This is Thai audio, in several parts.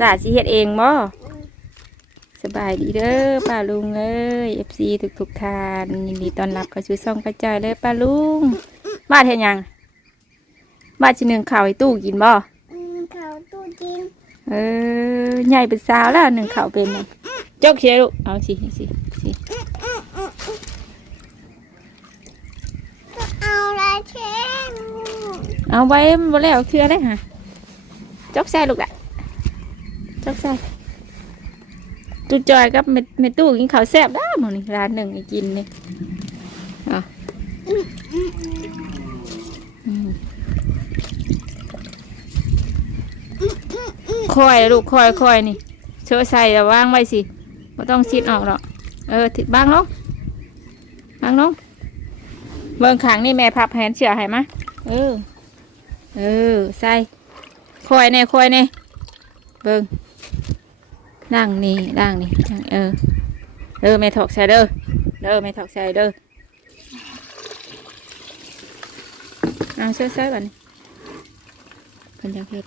ด่าสิเฮ็ดเองบ่สบายดีเด้อป้าลุงเอ้ย FC ทุกทุกๆทานยินดีต้อนรับเข้าสู่ช่องกระจายเลยป้าลุงมาเฮ็ดหยังมาสิหนึ่งข้าวให้ตู้กินบ่อืมเขาตู้จริงเออใหญ่เป็นสาวแล้วหนึ่งข้าวเป็นน่ะจกเชียลูกเอาสิสิสิก็เอาอะไรเช่นเอาไว้บ่แล้วเทื่อได้ฮะจกใส่ลูกอะ จกใส่ตู้จอยกับแม่แม่ตู้กินข้าวแซ่บได้หมื้อนี้ร้านหนึ่งให้กินนี่อาอืมคอยลูกคอยคอยนี่เชื่อใส่แล้ววางไว้สิไม่ต้องซีดออกหรอกเออถึงบางลงบางลงเบิ่งขางนี่แม่พับแผนเชือกให้มาเออ เออ ใส่คอยแน่คอยแน่เบิ่ง ล่างนี่ล่างนี่เออเออแม่ถอกใส่เด้อเด้อแม่ถอกใส่เด้อเอาเสื้อใส่บัดนเพิ่นอยากเฮ็ด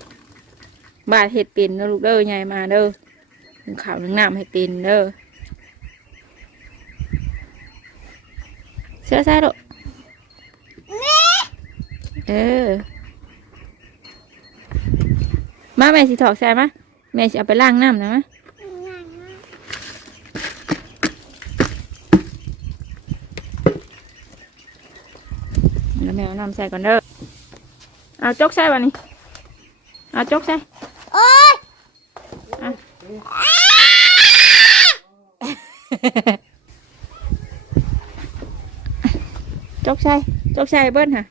บาดเฮ็ดเป็นเด้อลูกเด้อใหญ่มาเด้อถึงข่าวถึงน้ำให้เป็นเด้อเสื้อใส่ลูกเออมาแม่สิถอกใส่มาแม่สิเอาไปล้างน้ำนะมะแล้วแม่เอา น้ำใส่ก่อนเด้อเอาจกใส่บันนี้เอาจกใส่โอ๊ยเอาจกใส่จกใส่เบิ้ลค่ะ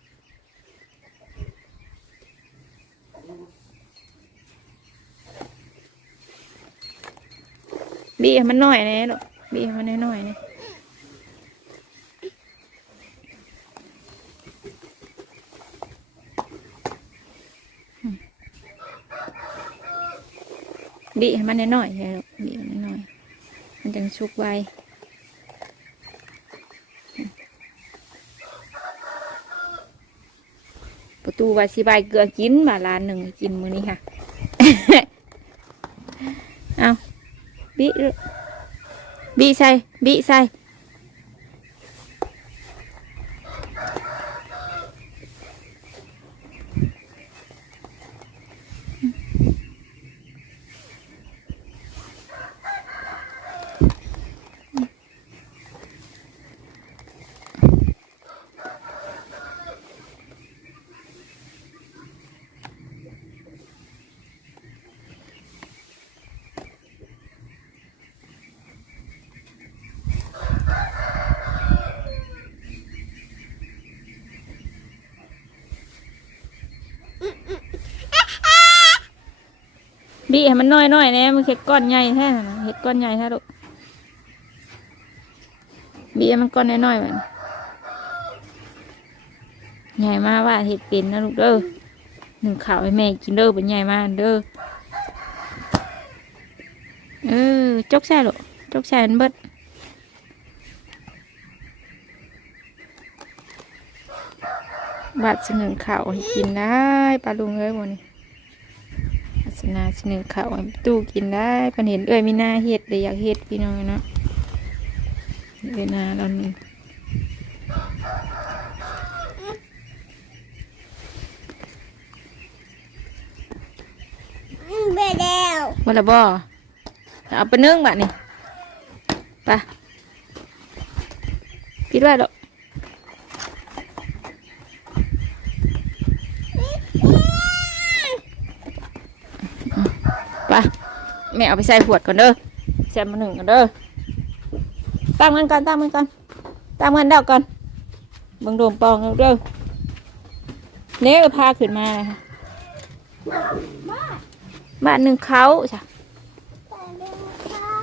บีให้มันน้อยแน่ลูกบีให้มันน้อยๆนี่ บีให้มันน้อยๆใช่ลูกบีน้อยๆมันจังชุกไวประตูวาสิบายเกลือกินมาลานหนึ่งกินมือนี้ค่ะ เอาบีบีใส่บีใส่ บีให้มันน้อยๆแน่มันเห็ดก้อนใหญ่แท้นะเห็ดก้อนใหญ่แท้ลูกบีให้มันก้อนน้อยๆมันใหญ่มากว่าเห็ดเป็นนะลูกเด้อหนึ่งข่าวให้แม่กินเด้อเป็นใหญ่มากเด้อเออจกแซ่ลูกจกแซ่มันเบิดบาดสนึ่งข่าวให้กินได้ปลาลุงเอ้ยหมนี่ ลักษณะชนิดข้าวให้ตู้กินได้เพันเห็นเอ้ยมีหน้าเห็ดเลยอยากเห็ดพี่น้องเนาะเวลาเรานี่อืมไปแล้วว่าละบ่เอาไปนึ่งบัดนี่ไปคิดว่าดอกไป แม่เอาไปใส่ขวดก่อนเด้อใส่มาหนึ่งก่อนเด้อตั้งมันก่อนตั้งมันก่อนตั้งมันเดาก่อนบังโดมปองเอาเด้อเนี้ยพาขึ้นมานะคะบ้านหนึ่งเขาจ้ะไปเร็วเขา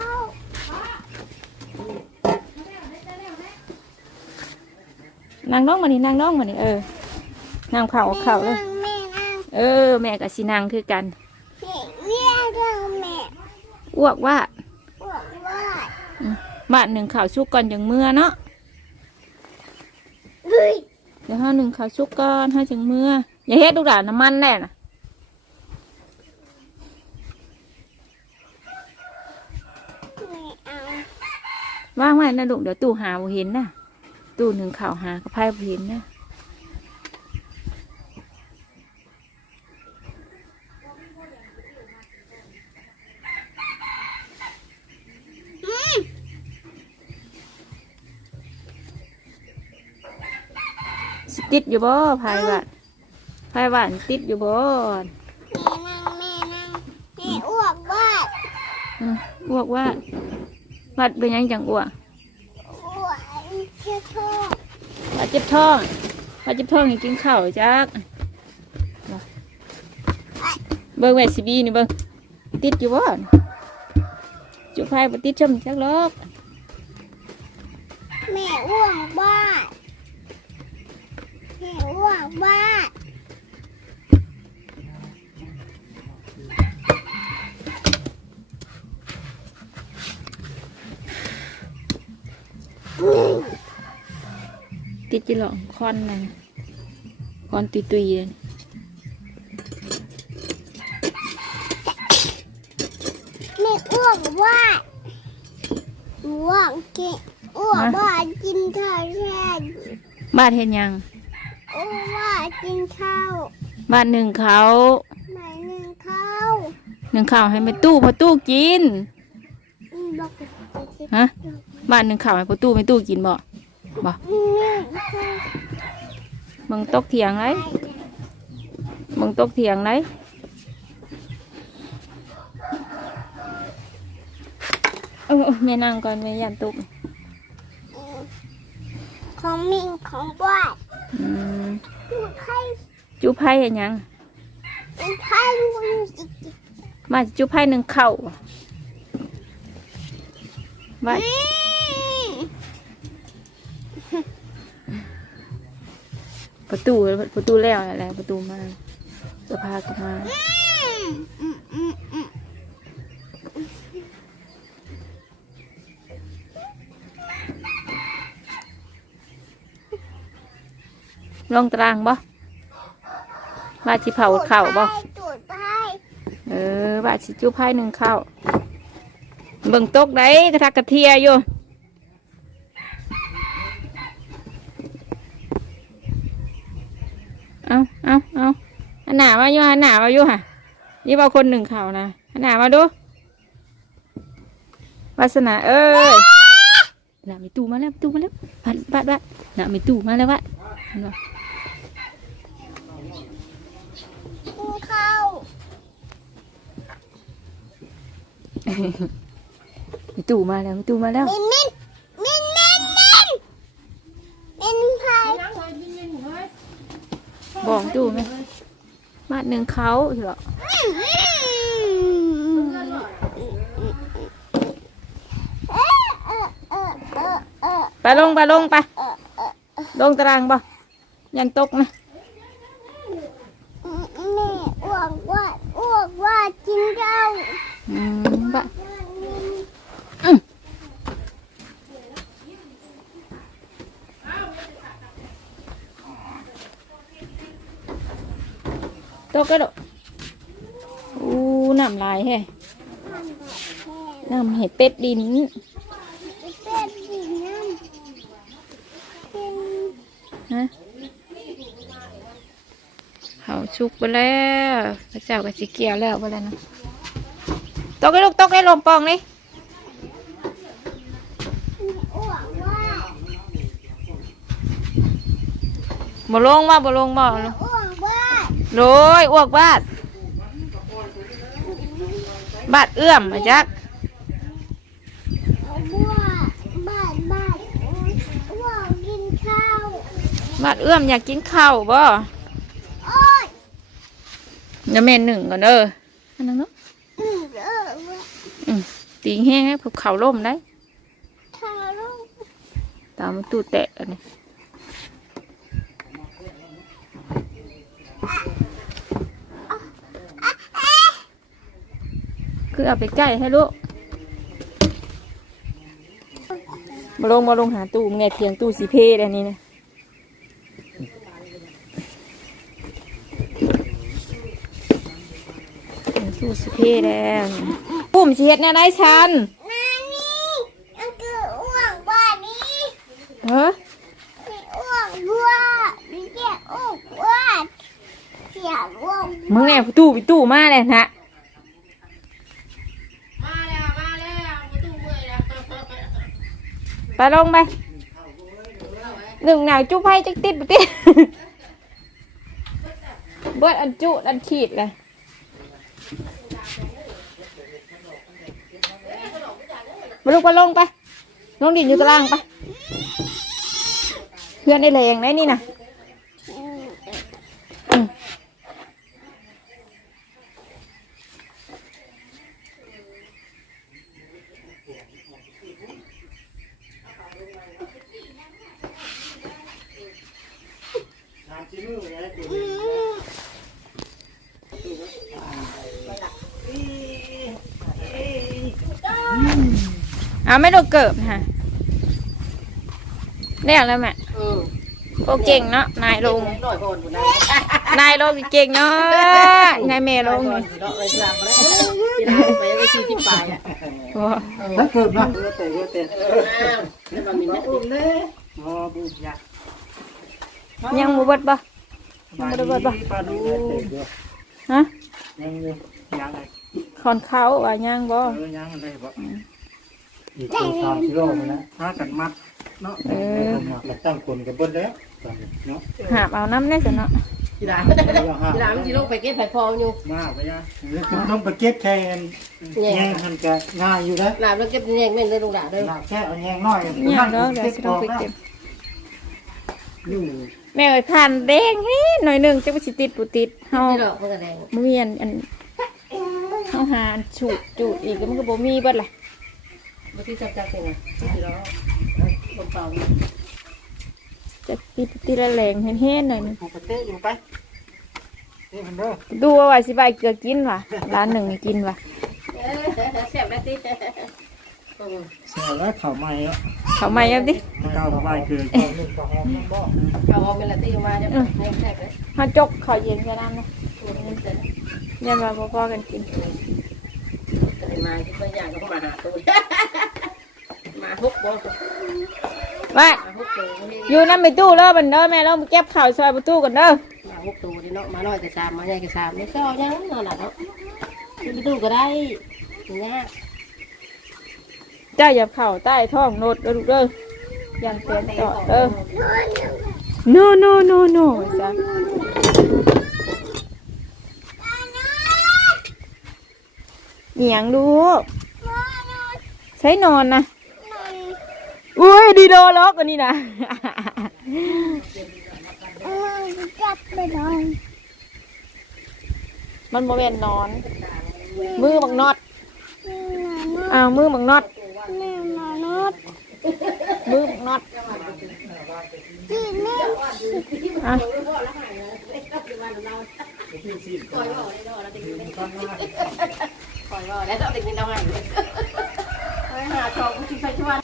นางน้องมานี่นางน้องมานี่เออนางเข่าเข่าเลย เออ แม่กับสินางคือกัน อ้วกวาดอ้านบาทหนึ่งข่าวชุกก่อนอย่างเมื่อเนาะเดี๋ยวห้าหนึ่งข่าวชุกก่อนห้าจังเมื่ออย่าเฮ็ดดูด่าน้ำมันแน่น่ะว่างไว้นะลูกเดี๋ยวตู่หาเห็นนะตู่หนึ่งข่าวหากระพาไพ่เห็นนะ ติดอยู่บ่พายบ้านพายบ้านติดอยู่บ่แม่นั่งแม่นั่งแม่อ้วกบ้านอืมอ้วกว่าวัดเป็นหยังจังอ้วกอ้วกเชื่อโทษว่าเจ็บท้องว่าเจ็บท้องให้กินข้าวจักเบิ่งแม่สิบีนี่เบิ่งติดอยู่บ่จุพายบ่ติดชมจักหรอก แม่อ้วกบ้านแม่อ้ วกบ้านติดจิหลองคอนนั่นคอนตุยตุยๆเลยแม่อ้วกบ้านอ้วกกินอ้วกบ้านกินข้าวแช่บ้านเห็นยัง อ้วกบ้านกินข้าวบ้านหนึ่งเขาหมายหนึ่งข้าวหนึ่งข้าวให้ไปตู้พอตู้กิน อืมบอกไปสิฮะ บ้านหนึ่งข้าวให้พอตู้ไม่ตู้กินบ่บ่อืมข้าวมึงตกเถียงไรมึงตกเถียงไรเออแม่นั่งก่อนแม่ยันตุกของมิงของบ้าน อืมดูไข่จุไพ่เห็นยังดูไข่มันจิกจิกมาจุไพ่หนึ่งเข่าบ้านอืมประตูประตูแล้วอะไรประตูมาสภาก็มา อืมอืมอืม ลงตารางบ่ว่าสิเผาเข่าบ่ตูดไผ่เออว่าสิจุไพ่หนึ่งเข่าเบิ่งตกได้กระทักกระเทียอยู่เอาเอาเอาหันหนามาอยู่หันหนามาอยู่ฮะนี่ว่าคนหนึ่งเข่านะหันหนามาดูวาสนาเอ้ยน่ะมีตู้มาแล้วมีตู้มาแล้วบัดบัดบัดน่ะมีตู้มาแล้วบัดเห็นบ่ กินข้าว มีตู้มาแล้วมีตู้มาแล้ว มินมินมินมินมินมินไผ่บอกตู้ไหมบาทหนึ่งเขาเหรออืมเออเออเออเออเออไปลงไปลงไปเออเออลงตารางบ่ยันตกนะแม่อ้วกว่าอ้วกว่ากินข้าวอืมบะตกกระโดดอู้น้ำลายแฮ่น้ำ เห็ดเป็ดดินเป็ดดีน้ำกินฮะเขาชุกไปแล้วพระเจ้ากับสิเกียวแล้วไปแล้วนะตกให้ลูกตกให้ลมปองนี่อ้วกว่าบ่ลงมาบ่ลงบ่ลงอ้วกว่าโรยอ้วกบาดบาดเอื้อมมาจัก อ้วกบ้านบ้านอ้วกกินข้าว บาดเอื้อมอยากกินข้าวบ่โอ้ยเดี๋ยวแม่หนึ่งก่อนเด้ออันนั้นเนาะอืมเออว่าอืมตีแห้งให้ภูเขาล่มได้ทาลูกตามมันตู้แตะอันนี้คือเอาไปใกล้ให้ลูกมาลงมาลงหาตู้มึงไงเทียงตู้สีเพศอันนี้นะ เทียงตู้สีเพศแล้วปุ่มสีเฮ็ดแนะได้ชันนานี่มันคืออ้วกเฮ้อไม่อ้วกว่าไม่แก่อ้วกว่าเสียอ้วกมึงแน่ประตูประตูมาเลยนะมาแล้วมาแล้วประตูเมื่อยแล้วไปลงไปหนึ่งหนาวจุ๊บให้จักติดบ่ติดเบิดอันจุอันขีดเลยมา ลูกไปลงไป ลงดินอยู่ตารางไป เพื่อนได้แรงได้นี่นะอืมอืม เอาไม่ต้องเกิบฮะเรียกแล้วแม่เออโอเก่งเนาะนายลง หน่อยคนคนนั้นนายลงเก่งเนาะนายเมย์ลงเนาะนี่ไปสามแล้วที่ร้านไปยังไงชี้ที่ปลายอะโอ้ถ้าเกิดนะเออแต่เออแต่เอออ้าวแล้วมันมีนะอุ้มเลยอ๋อบุญยากยังบ่เบิดบ่ยังบ่ได้เบิดบ่ปลาดูฮะยังอยู่ยังไงคอนเขาว่ายังบ่เออยังอะไรบ่ อีกสองสามกิโลมันนะถ้ากันมัดเนาะเออเราตั้งคนกันเบิ้ลแล้วเนาะหาบเอาน้ำแน่สิเนาะที่ร้านที่ร้านมันจะลงไปเก็บไผ่พองอยู่มาไปยังต้องไปเก็บแค่แยงมันก็ง่ายอยู่แล้วร้านมันเก็บแยงแม่นเลยลุงด่าเด้อแค่เอาแยงน้อยเนี่ยเด้อเดี๋ยวสิต้องไปเก็บนี่แม่เอ้ยผ่านแดงเฮ้หน่อยหนึงจะบ่สิติดบ่ติดเฮาที่ดอกมันก็แดงบ่มีอันอันเฮาหาอันฉูดจูดอีกแล้วมันก็บ่มีเบิดล่ะ บางทีจับจับเป็นไงที่ร้องเป่าจะติดติดละแรงเห็นๆหน่อยหนึงปกติอยู่ไปนี่มันเด้อดูว่าว่าสิบายเกลือกินว่ะร้านหนึ่งนี่กินว่ะเออแซ่บแล้วติเสียแล้วเข่าใหม่แล้วเขาใหม่เอาดิเก้าใบคือเอาเอาเป็นละตีมาจะยังแซ่บเลยเฮาจกขอเย็นแค่นั้นนะยันว่าพ่อๆกันกิน มาที่ตัวอย่างก็มาหาตัวมาฮุกบ่ว่ามาฮุกตัวอยู่นั่นไปตู้เด้อบันเด้อแม่เราเก็บข้าวซอยประตูกันเด้อมาฮุกตัวดิเนาะมาน้อยแต่สามมาใหญ่ก็สามนี่ก็ยังนั่นแหละเนาะไปดูก็ได้เนี่ยเจ้าอย่าเข่าใต้ท้องโนดเด้อลูกเด้ออย่างเตือนต่อเด้อ no no no no จ้ะ เหียงดูใช้นอนนะอุ้ยดีโดล็อกอันนี้นะเออจับไปหน่อยมันโมเมนนอน มือบังนอดนี่นะนออ้าวมือบังนอดนี่นะนอดมือบังนอดที่นี่อะ คอยว่าแล้วต้องเด็กนี่เราให้ไปหาชองที่ไปชวน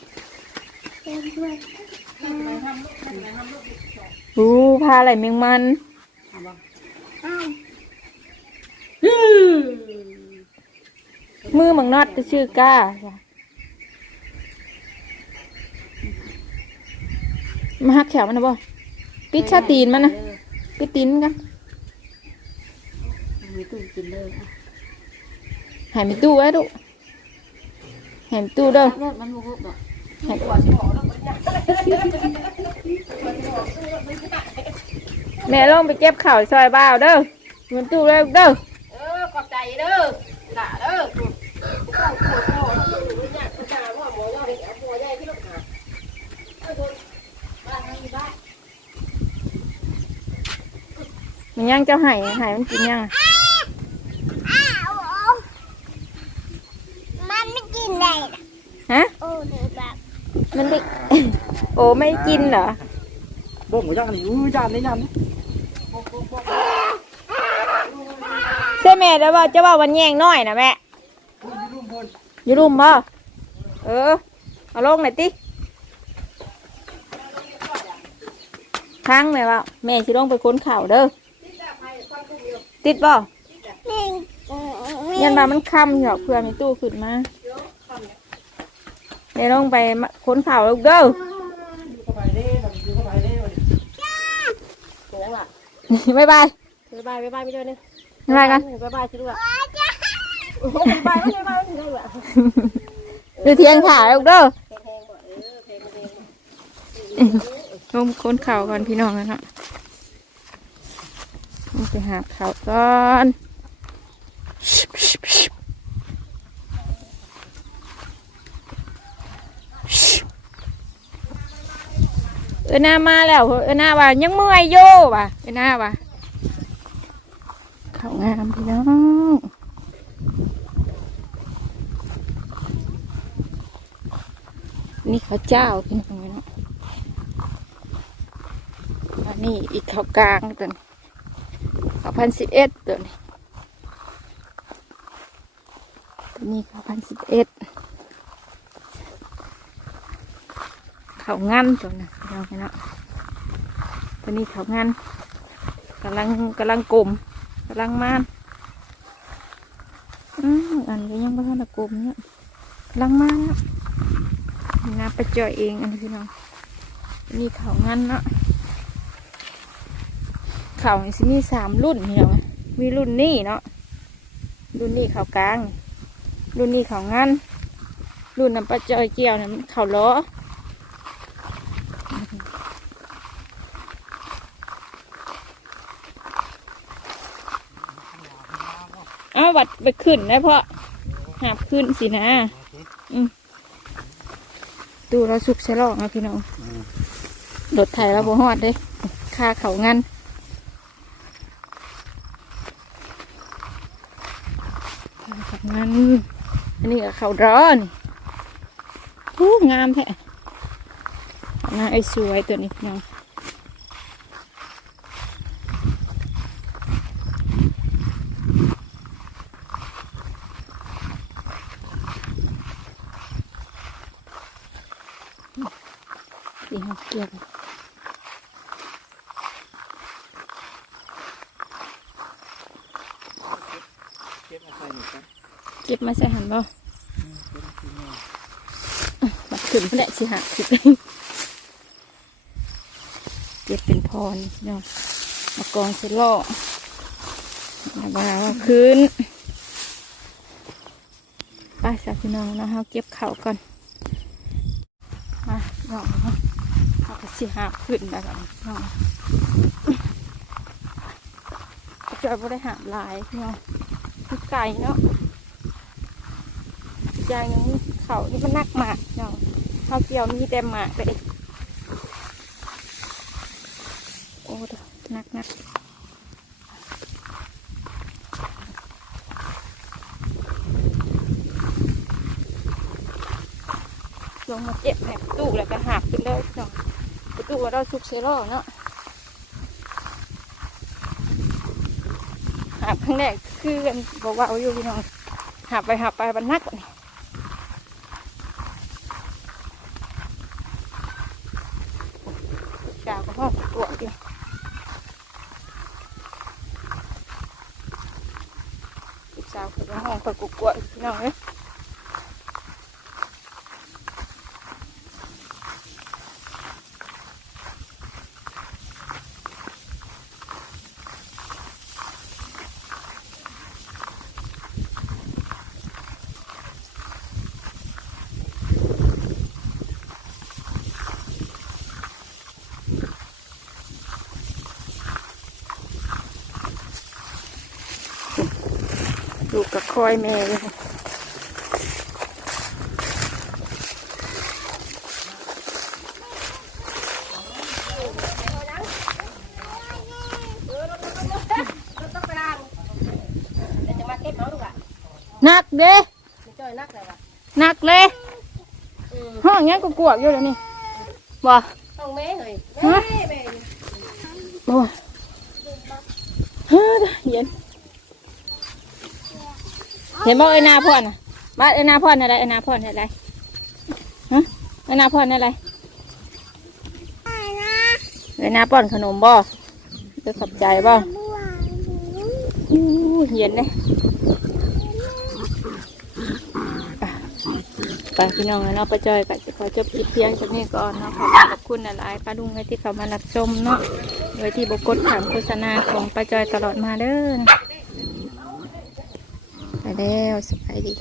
เป็นด้วยอู้พาอะไรแมงมันอ้าวมือบังนอดจะชื่อก้ามาหักแขวมันนะบ่ปิดชาตีนมันนะปิดตีนกันมีตู้กินเลย หายมีตู้ไว้ดูใหายมีตู้เด้อเลิกมันฮุกบ่ให้แม่ลงไปเก็บข่าวซอยบ้าวเด้อมันตู้เร็วเด้อเออขอบใจเด้อด่าเด้อเข้าปวดคอเนี่ยคุณจ่าว่าหมอยอดเอาหัวใหญ่พี่ลูกหาเออบ้านนี้บ้านมันยังเจ้าไห้ไห้มันกินยังอะ อ้าวมัน ไม่กินได้นะฮะ โอ้เดี๋ยวแบบมันดิโอ้ไม่กินเหรอบ่งหัวย่างนี่อู้ย่างนี่ย่างนี่ใช่แม่แล้วว่าจะว่าวันแยงน้อยนะแม่อยู่รุมบ่เออเอาลงหน่อยติทางแม่ว่าแม่สิลงไปค้นข่าวเด้อติดบ่นี่ยันมามันค่ำหยอกเพื่อมีตู้ขึ้นมา แม่ลงไปค้นข่าวลูกเด้อไปเด้มันอยู่เข้าได้มันเห็นไหมล่ะบ๊ายบายบ๊ายบายบ๊ายบายไม่ด้วยเนี่ยบ๊ายบายกันบ๊ายบายสิลูกอะบ๊ายบายบ๊ายบายไม่ได้ว่ะดูเทียนขาลูกเด้อลงเพลงบ่เออเพลงเพลงลงคนเข่าก่อนพี่น้องนะฮะลงไปหาเข่าก่อนเออหน้ามาแล้วเออหน้าว่ายังเมื่อยโย่ว่ะเออหน้าว่ะเขางามพี่น้องนี่เขาวเจ้าพี่น้องเนาะอันนี้อีกเขากลางตัวนี้เขาพันสิบเอ็ดตัวนี้ตัวนี้เขาพันสิบเอ็ด เขางันตัวนะพี่น้องเนาะตัวนี้เขางันกำลังกำลังกลมกำลังมานอืมอันนี้ยังไม่ทันกลมเนี่ยกำลังมานนะนี่นะไปจ่อยเองอันนี้พี่น้องนี่เขางันเนาะเขาในที่นี่สามรุ่นนี่เนาะมีรุ่นนี้เนาะรุ่นนี้เขากลางรุ่นนี้เขางันรุ่นน้ำปลาจอยเกี่ยวเนี่ยมันเขาล้อเอา วัดไปขึ้นได้เพราะหาบขึ้นสินะอืมดูเราสุกใช้ลอกนะพี่น้องรถไถเราบ่ฮอดเด้ค่าเขางั้นกับนั้นอันนี้ก็เขาร้อนอู้งามแท้งามไอ้สวยตัวนี้น้องดีเขาเกี่ยว เก็บมาใส่หนึ่งกัน เก็บ มาใส่หันบ่บัดขึ้นเพื่อสิหักขึ้นเก็บเป็นพรเนาะมากองเสร็จล่อแล้วว่าว่าคืนไปสักพี่น้องนะเฮะเก็บเข่าก่อนมาเนาะเอาไปสิหักขึ้นแล้วกันเนาะจอยบ่ได้หามลายพี่น้องคือไก่เนาะ อย่างยังเขานี่มันนักหมากเนาะข้าวเกี่ยวมีแต่หมากเลยโอ้ตะนักนักลงมาเจ็บแหบตู้แล้วก็หักขึ้นเลยเนาะประตูว่าเราสุกเซโร่เนาะหักครั้งแรกคือกันบอกว่าเอาอยู่พี่น้องหักไปหักไปมันนักกว่านี้ ชาวก็ห้องตัวอยู่ลูกสาว กุกกวอยู่พี่น้องเอ้ยลูกกับคอยแม่เลยนักเด้ไม่จ้อยนักเลยว่ะนักเลยห้องเนี้ยกูกลัวอยู่เดี๋ยวนี้บ่ต้องแม่เลยแม่แม่บ่เฮ้ยเย็น เห็นบ่ไอ้นาพ่อนะบ้านไอ้นาพ่อนอะไรไอ้นาพ่อนอะไรฮะไอ้นาพ่อนอะไรได้นะไอ้นาป้อนขนมบ่เด้อขอบใจบ่เย็นเลยไปพี่น้องเนาะป้าจอยก็จะขอจบคลิปเพียงสักนี้ก่อนเนาะขอบขอบคุณหลายป้าลุงที่เขามารับชมเนาะโดยที่บกดถามโฆษณาของป้าจอยตลอดมาเด้อ แล้วสบายดี